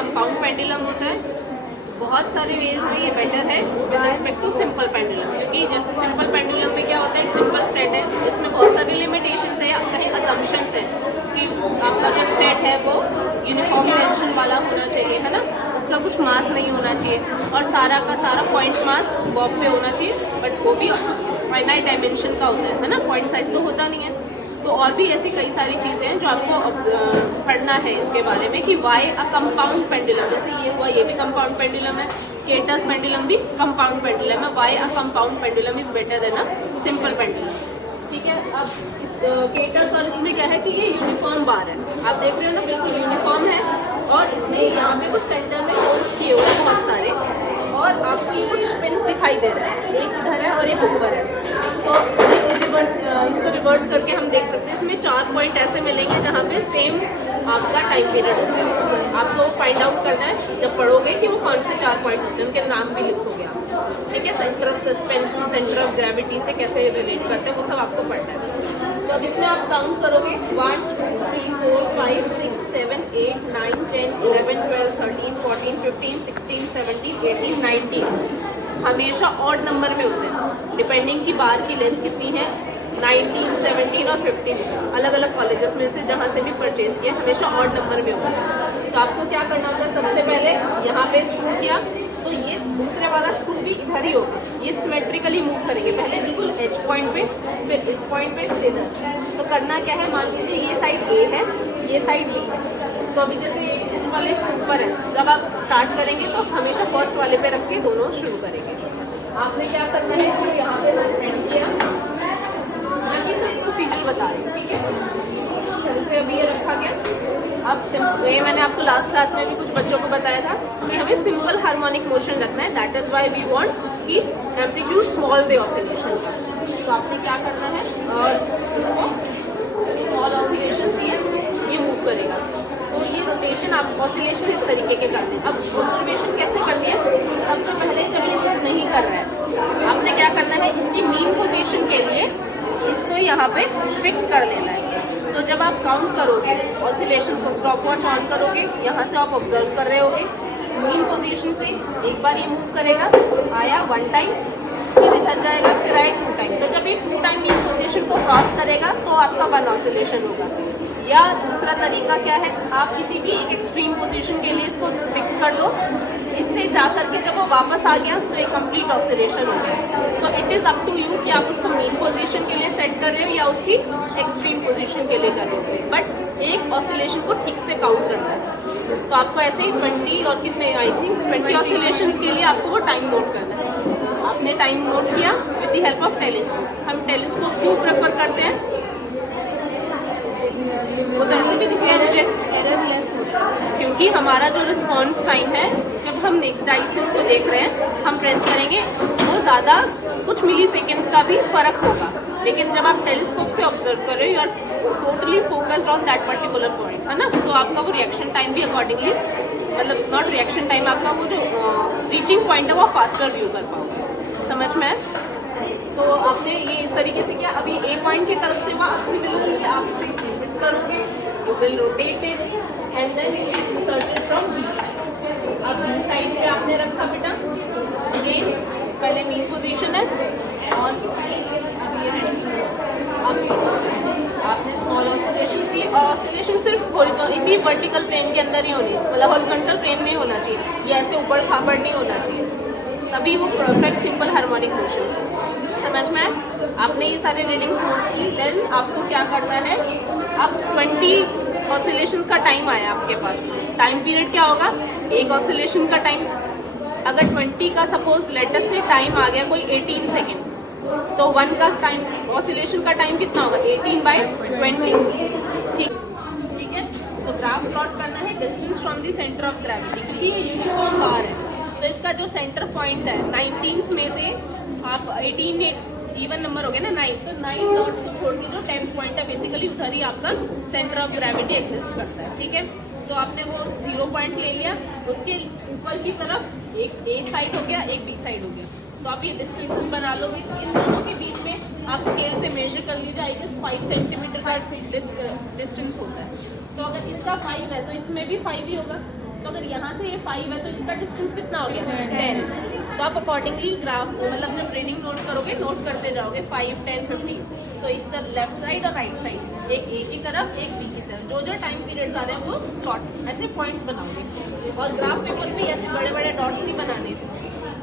Compound pendulum होता है, बहुत सारे वेज में ये बेटर है with respect to simple pendulum, क्योंकि जैसे सिंपल पेंडुलम में क्या होता है, सिंपल थ्रेड है, इसमें बहुत सारी लिमिटेशंस है, कहीं अजम्पशंस है कि आपका जो थ्रेड है वो यूनिफॉर्म डायरेक्शन वाला होना चाहिए, है ना, उसका कुछ मास नहीं होना चाहिए और सारा का सारा पॉइंट मास बॉब पे होना चाहिए, बट वो भी कुछ फाइनाइट डायमेंशन का होता है ना, पॉइंट साइज तो होता नहीं है। तो और भी ऐसी कई सारी चीज़ें हैं जो आपको पढ़ना है इसके बारे में कि वाई अ कंपाउंड पेंडुलम, जैसे ये हुआ, ये भी कंपाउंड पेंडुलम है, केटर्स पेंडुलम भी कंपाउंड पेंडुलम है, why a compound pendulum is better than a simple pendulum. ठीक है, अब इस केटर्स और इसमें क्या है कि ये यूनिफॉर्म बार है, आप देख रहे हो ना, बिल्कुल यूनिफॉर्म है और इसमें यहाँ पे कुछ सेंटर में होल्स किए हुए हैं बहुत सारे और आपको ये कुछ पिन्स दिखाई दे रहे हैं, एक इधर है और एक ऊपर है। तो इसको रिवर्स करके हम देख सकते हैं, इसमें 4 पॉइंट ऐसे मिलेंगे जहाँ पे सेम आपका टाइम पीरियड होता है। आपको फाइंड आउट करना है जब पढ़ोगे कि वो कौन से 4 पॉइंट होते हैं, उनके नाम भी लिखोगे आप। ठीक है, centre of suspension, centre of gravity से कैसे रिलेट करते हैं वो सब आपको पढ़ना है। तो अब इसमें आप काउंट करोगे 1 2 3 4 5 6 7 8 9 10 11 12 13 14 15 16 17 18 19 हमेशा ऑड नंबर में होते हैं, डिपेंडिंग की बार की लेंथ कितनी है, 19, 17 और 15 अलग अलग कॉलेजेस में से जहाँ से भी परचेज किया हमेशा ऑड नंबर में होता है। तो आपको क्या करना होता है, सबसे पहले यहाँ पे स्क्रू किया तो ये दूसरे वाला स्क्रू भी इधर ही होगा, ये सिमेट्रिकली मूव करेंगे, पहले बिल्कुल एच पॉइंट पे, फिर इस पॉइंट पे, फिर इधर। तो करना क्या है, मान लीजिए ये साइड ए है, ये साइड बी है, तो अभी जैसे इस वाले स्क्रू पर है, जब आप स्टार्ट करेंगे तो हमेशा फर्स्ट वाले पे रख के दोनों शुरू करेंगे। आपने क्या करना है, इसको यहाँ पे सस्पेंड किया, बाकी सब प्रोसीजर बता रही हूँ, ठीक है। जैसे अभी ये रखा गया, अब ये मैंने आपको लास्ट क्लास में भी कुछ बच्चों को बताया था कि हमें सिंपल हार्मोनिक मोशन रखना है, that is why we want कि एम्पलीट्यूड स्मॉल दे ऑसिलेशन का। तो आपने क्या करना है, और इसको स्मॉल ऑसिलेशन दिए, ये मूव करेगा, तो ये रोटेशन आप ऑसिलेशन इस तरीके के करते हैं। अब ऑब्जर्वेशन कैसे करनी है, सबसे पहले जब ये मूव नहीं कर रहा है, आपने क्या करना है, इसकी मीन पोजीशन के लिए इसको यहाँ पे फिक्स कर लेना है। तो जब आप काउंट करोगे ऑसिलेशंस को, स्टॉप वॉच ऑन करोगे, यहाँ से आप ऑब्जर्व कर रहे होगे, मीन पोजीशन से एक बार ये मूव करेगा, आया 1 टाइम, फिर इधर जाएगा, फिर आए 2 टाइम। तो जब ये 2 टाइम मीन पोजीशन को क्रॉस करेगा तो आपका 1 ऑसिलेशन होगा। या दूसरा तरीका क्या है, आप किसी भी एक एक्सट्रीम पोजीशन के लिए इसको फिक्स कर दो, इससे जा करके जब वो वापस आ गया तो एक कंप्लीट ऑसिलेशन हो गया। तो it is up to you कि आप उसको मेन पोजीशन के लिए सेट कर रहे हो या उसकी एक्सट्रीम पोजीशन के लिए कर रहे हो, बट एक ऑसिलेशन को ठीक से काउंट करना है। तो आपको ऐसे ही 20 और कितने, आई थिंक 20 ऑसिलेशंस के लिए आपको वो टाइम नोट करना है। आपने टाइम नोट किया with the help of telescope. हम टेलीस्कोप क्यों प्रेफर करते हैं, वो तो ऐसे भी दिख रहा है मुझे, एररलेस होता है, क्योंकि हमारा जो रिस्पॉन्स टाइम है जब हम नेकटाई से उसको देख रहे हैं, हम प्रेस करेंगे, वो ज़्यादा कुछ मिली सेकेंड्स का भी फर्क होगा, लेकिन जब आप टेलीस्कोप से ऑब्जर्व कर रहे हो, you are totally focused on that particular point, है ना, तो आपका वो रिएक्शन टाइम भी अकॉर्डिंगली, मतलब नॉट रिएक्शन टाइम, आपका वो जो रीचिंग पॉइंट है वो फास्टर व्यू कर पाओगे। समझ में? तो आपने ये इस तरीके से किया। अभी ए पॉइंट की तरफ से वहाँ सिमिलरली आप इसे रिपीट करोगे, you will rotate it and then it is inserted from B side. अब बी साइड पे आपने रखा बेटा, अगेन पहले मेन पोजीशन है और अब ये है, अब आपने स्मॉल ऑसिलेशन की, और ऑसिलेशन सिर्फ हॉरिजॉन्टल इसी वर्टिकल प्लेन के अंदर ही होनी चाहिए, मतलब हॉरिजॉन्टल प्लेन में ही होना चाहिए, ये ऐसे ऊपर खापड़ नहीं होना चाहिए, तभी वो परफेक्ट सिंपल हार्मोनिक मोशंस। समझ में? आपने ये सारे रीडिंग्स नोट की, देन आपको क्या करना है, अब 20 ऑसिलेशंस का टाइम आया आपके पास, टाइम पीरियड क्या होगा, एक ऑसिलेशन का टाइम, अगर 20 का सपोज लेटर से टाइम आ गया कोई 18 सेकेंड, तो 1 का टाइम, ऑसिलेशन का टाइम कितना होगा, 18/20। ठीक है, तो ग्राफ प्लॉट करना है distance from the centre of gravity, क्योंकि ये यूनिफॉर्म बार है, तो इसका जो सेंटर पॉइंट है 19th में से आप 18 इवन नंबर हो गया ना 9, तो 9 डॉट्स को छोड़ के जो 10th पॉइंट है बेसिकली उधर ही आपका सेंटर ऑफ ग्रेविटी एग्जिस्ट करता है। ठीक है, तो आपने वो 0 पॉइंट ले लिया, उसके ऊपर की तरफ एक ए साइड हो गया, एक बी साइड हो गया, तो आप ये डिस्टेंसेस बना लो। इन दोनों के बीच में आप स्केल से मेजर कर लीजिए, आई गेस 5 सेंटीमीटर का डिस्टेंस होता है, तो अगर इसका 5 है तो इसमें भी 5 ही होगा, तो अगर यहाँ से ये 5 है तो इसका डिस्टेंस कितना हो गया 10। तो आप अकॉर्डिंगली ग्राफ मतलब जब रीडिंग नोट करोगे नोट करते जाओगे 5, 10, 15। तो इस तरह लेफ्ट साइड और राइट साइड एक ए की तरफ एक बी की तरफ जो जो टाइम पीरियड्स आ रहे हैं वो डॉट ऐसे पॉइंट्स बनाओगे। और ग्राफ पेपर भी ऐसे बड़े बड़े डॉट्स नहीं बनाने।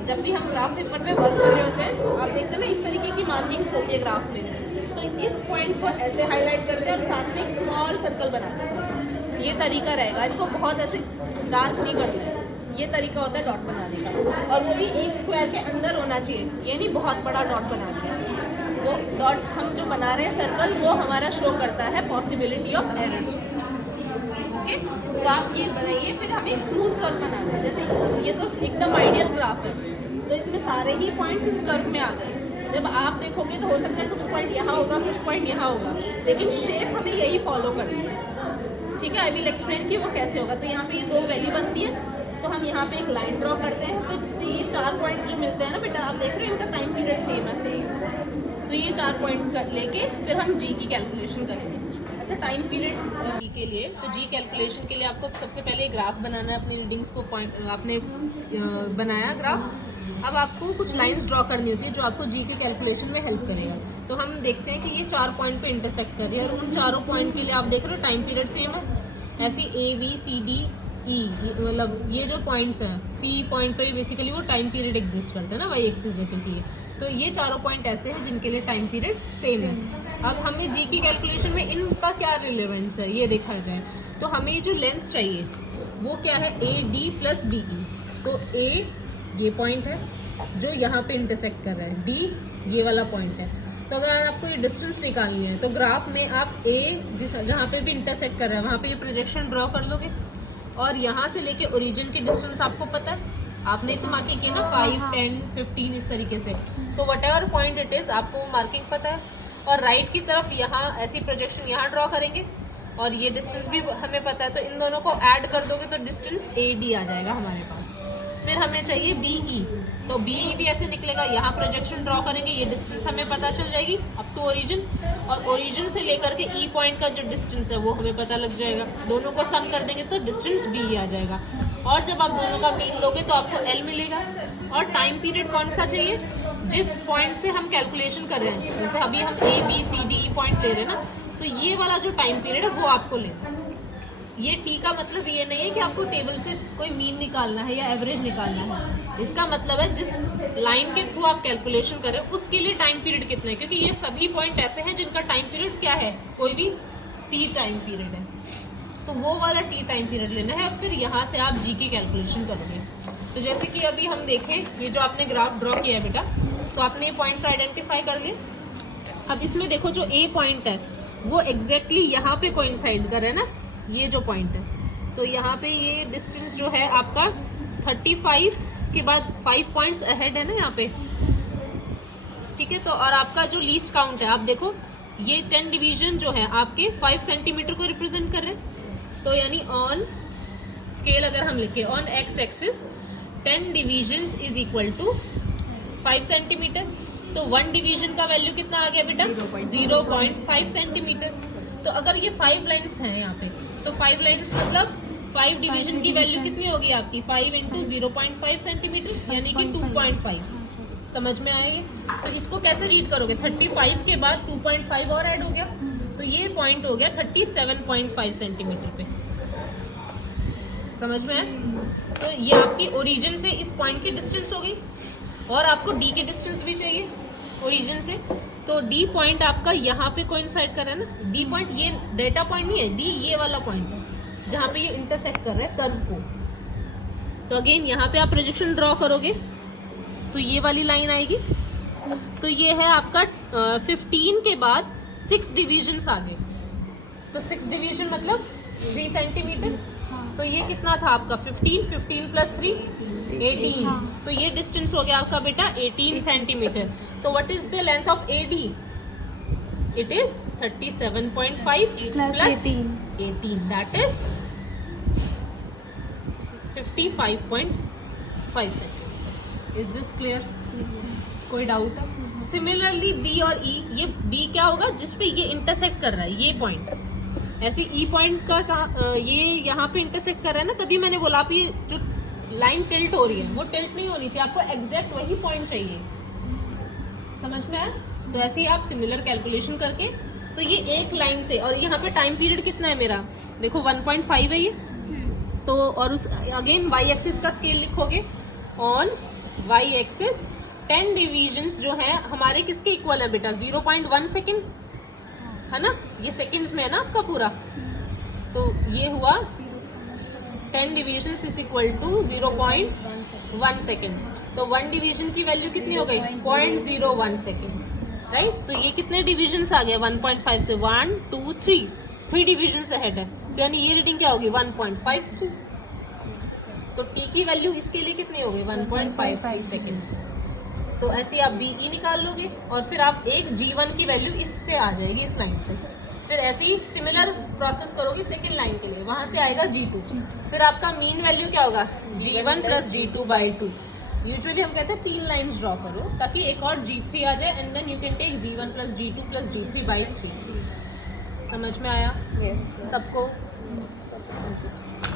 जब भी हम ग्राफ पेपर पे वर्क कर रहे होते हैं आप देखते हैं ना इस तरीके की मार्किंग्स होती है ग्राफ में। तो इस पॉइंट को ऐसे हाईलाइट करते हैं और साथ में एक स्मॉल सर्कल बनाते हैं। ये तरीका रहेगा, इसको बहुत ऐसे डार्क नहीं करना है। ये तरीका होता है डॉट बनाने का, और वो भी एक स्क्वायर के अंदर होना चाहिए, ये नहीं बहुत बड़ा डॉट बना दिया। वो डॉट हम जो बना रहे हैं सर्कल वो हमारा शो करता है पॉसिबिलिटी ऑफ एरर्स। ओके, तो आप ये बनाइए। फिर हमें एक स्मूथ कर्व बनाना है। जैसे ये तो एकदम आइडियल ग्राफ है, तो इसमें सारे ही पॉइंट्स इस कर्व में आ गए। जब आप देखोगे तो हो सकता है कुछ पॉइंट यहाँ होगा कुछ पॉइंट यहाँ होगा, लेकिन शेप हमें यही फॉलो करनी है। ठीक है, आई विल एक्सप्लेन कि वो कैसे होगा। तो यहाँ पे ये 2 वैल्यू बनती है, तो हम यहाँ पे एक लाइन ड्रॉ करते हैं। तो जिससे ये 4 पॉइंट जो मिलते हैं ना बेटा, आप देख रहे हो इनका टाइम पीरियड सेम है। तो ये 4 पॉइंट्स लेके फिर हम जी की कैलकुलेशन करेंगे। अच्छा, टाइम पीरियड जी के लिए, तो जी कैलकुलेशन के लिए आपको सबसे पहले ग्राफ बनाना है। अपनी रीडिंग्स को पॉइंट आपने बनाया ग्राफ, अब आपको कुछ लाइंस ड्रॉ करनी होती है जो आपको जी के कैलकुलेशन में हेल्प करेगा। तो हम देखते हैं कि ये 4 पॉइंट पे इंटरसेक्ट कर रही है और उन चारों पॉइंट के लिए आप देख रहे हो टाइम पीरियड सेम है। ऐसे ए बी सी डी ई, मतलब ये जो पॉइंट्स हैं सी पॉइंट पे बेसिकली वो टाइम पीरियड एग्जिस्ट करते हैं ना, वाई एक्सिस है क्योंकि ये। तो ये चारों पॉइंट ऐसे हैं जिनके लिए टाइम पीरियड सेम है। अब हमें जी की कैलकुलेशन में इनका क्या रिलेवेंस है ये देखा जाए, तो हमें जो लेंथ चाहिए वो क्या है, A D plus B E. तो ए ये पॉइंट है जो यहाँ पे इंटरसेक्ट कर रहा है, डी ये वाला पॉइंट है। तो अगर आपको ये डिस्टेंस निकालनी है तो ग्राफ में आप ए जहाँ पे भी इंटरसेक्ट कर रहा है वहाँ पे ये प्रोजेक्शन ड्रॉ कर लोगे, और यहाँ से लेके ओरिजिन की डिस्टेंस आपको पता है, आपने तो मार्किंग की ना 5, 10, 15 इस तरीके से। तो what ever point it is आपको मार्किंग पता है। और राइट की तरफ यहाँ ऐसी प्रोजेक्शन यहाँ ड्रॉ करेंगे, और ये डिस्टेंस भी हमें पता है। तो इन दोनों को ऐड कर दोगे तो डिस्टेंस ए डी आ जाएगा हमारे पास। फिर हमें चाहिए बी ई, तो बी ई भी ऐसे निकलेगा, यहाँ प्रोजेक्शन ड्रॉ करेंगे, ये डिस्टेंस हमें पता चल जाएगी अप टू ओरिजिन, और ओरिजिन से लेकर के ई पॉइंट का जो डिस्टेंस है वो हमें पता लग जाएगा। दोनों को सम कर देंगे तो डिस्टेंस बी आ जाएगा, और जब आप दोनों का मीन लोगे तो आपको एल मिलेगा। और टाइम पीरियड कौन सा चाहिए, जिस पॉइंट से हम कैलकुलेशन कर रहे हैं। जैसे अभी हम A B C D E point ले रहे हैं ना, तो ये वाला जो टाइम पीरियड है वो आपको लेना है। ये टी का मतलब ये नहीं है कि आपको टेबल से कोई मीन निकालना है या एवरेज निकालना है। इसका मतलब है जिस लाइन के थ्रू आप कैलकुलेशन कर रहे हो उसके लिए टाइम पीरियड कितना है, क्योंकि ये सभी पॉइंट ऐसे हैं जिनका टाइम पीरियड क्या है, कोई भी टी टाइम पीरियड है। तो वो वाला टी टाइम पीरियड लेना है, फिर यहाँ से आप जी की कैलकुलेशन करोगे। तो जैसे कि अभी हम देखें, ये जो आपने ग्राफ ड्रॉ किया है बेटा, तो आपने ये पॉइंट्स आइडेंटिफाई कर लिए। अब इसमें देखो जो ए पॉइंट है वो एग्जैक्टली यहाँ पे कोइंसाइड कर रहा है ना, ये जो पॉइंट है। तो यहाँ पे ये डिस्टेंस जो है आपका 35 के बाद 5 पॉइंट्स अहेड है ना यहाँ पे, ठीक है। तो और आपका जो लीस्ट काउंट है, आप देखो ये 10 डिवीजन जो है आपके 5 सेंटीमीटर को रिप्रेजेंट कर रहे हैं। तो यानी ऑन स्केल अगर हम लिखे on X axis 10 divisions is equal to 5 centimetre. तो 1 डिवीजन का वैल्यू कितना आ गया बेटा, 0.5 सेंटीमीटर। तो अगर ये 5 लाइन्स हैं यहाँ पे, तो 5 लाइन्स मतलब 5 डिवीजन की वैल्यू कितनी होगी आपकी, 5 इंटू 0.5 सेंटीमीटर यानी कि 2.5। समझ में आएगा। तो इसको कैसे रीड करोगे, 35 के बाद 2.5 और ऐड हो गया, तो ये पॉइंट हो गया 37.5 सेंटीमीटर पे। समझ में आया। तो ये आपकी ओरिजिन से इस पॉइंट की डिस्टेंस हो गई, और आपको डी की डिस्टेंस भी चाहिए ओरिजिन से। तो डी पॉइंट आपका यहाँ पे कोइंसाइड कर रहा है ना, डी पॉइंट ये डेटा पॉइंट नहीं है, डी ये वाला पॉइंट है जहाँ पे ये इंटरसेक्ट कर रहा है कर्व को। तो अगेन यहाँ पे आप प्रोजेक्शन ड्रॉ करोगे तो ये वाली लाइन आएगी। तो ये है आपका 15 के बाद 6 डिविजन्स आ गए। तो 6 डिवीजन मतलब 3 सेंटीमीटर। तो ये कितना था आपका 15 प्लस 3 18। तो ये डिस्टेंस हो गया आपका बेटा 18 सेंटीमीटर। तो what is the length of AD, it is 37.5 plus 18 that is 55.5 centimetre. Is this clear, कोई डाउट है। सिमिलरली बी और ई, ये बी क्या होगा जिसपे ये इंटरसेक्ट कर रहा है, ये पॉइंट ऐसे ई पॉइंट ये यहाँ पे इंटरसेक्ट कर रहा है ना, तभी मैंने बोला आप ये जो लाइन टिल्ट हो रही है वो टिल्ट नहीं होनी चाहिए, आपको एग्जैक्ट वही पॉइंट चाहिए। समझ में आया? तो ऐसे ही आप सिमिलर कैलकुलेशन करके, तो ये एक लाइन से, और यहाँ पे टाइम पीरियड कितना है मेरा, देखो 1.5 है ये, तो और उस अगेन वाई एक्सिस का स्केल लिखोगे, ऑन वाई एक्सिस 10 डिविजन्स जो है हमारे किसके इक्वल है बेटा, 0.1 सेकेंड है ना, ये सेकेंड्स में है ना आपका पूरा, तो ये हुआ 10 divisions is equal to 0.1 seconds. तो 1 डिवीजन की वैल्यू कितनी हो गई, 0.01 सेकेंड, राइट। तो ये कितने डिविजन्स आ गए 1.5 से, 1 2 3 डिविजन्स अहेड है, तो यानी ये रीडिंग क्या होगी 1.53। तो टी की वैल्यू इसके लिए कितनी हो गई 1.53 सेकेंड्स। तो ऐसे आप BE निकाल लोगे, और फिर आप एक G1 की वैल्यू इससे आ जाएगी, इस लाइन से। फिर ऐसे ही सिमिलर प्रोसेस करोगे सेकेंड लाइन के लिए, वहां से आएगा G2, फिर आपका मीन वैल्यू क्या होगा G1 प्लस G2/2। यूजुअली हम कहते हैं 3 लाइंस ड्रॉ करो ताकि एक और G3 आ जाए, and then you can take G1 plus G2 plus G3/3। समझ में आया? Yes. सबको?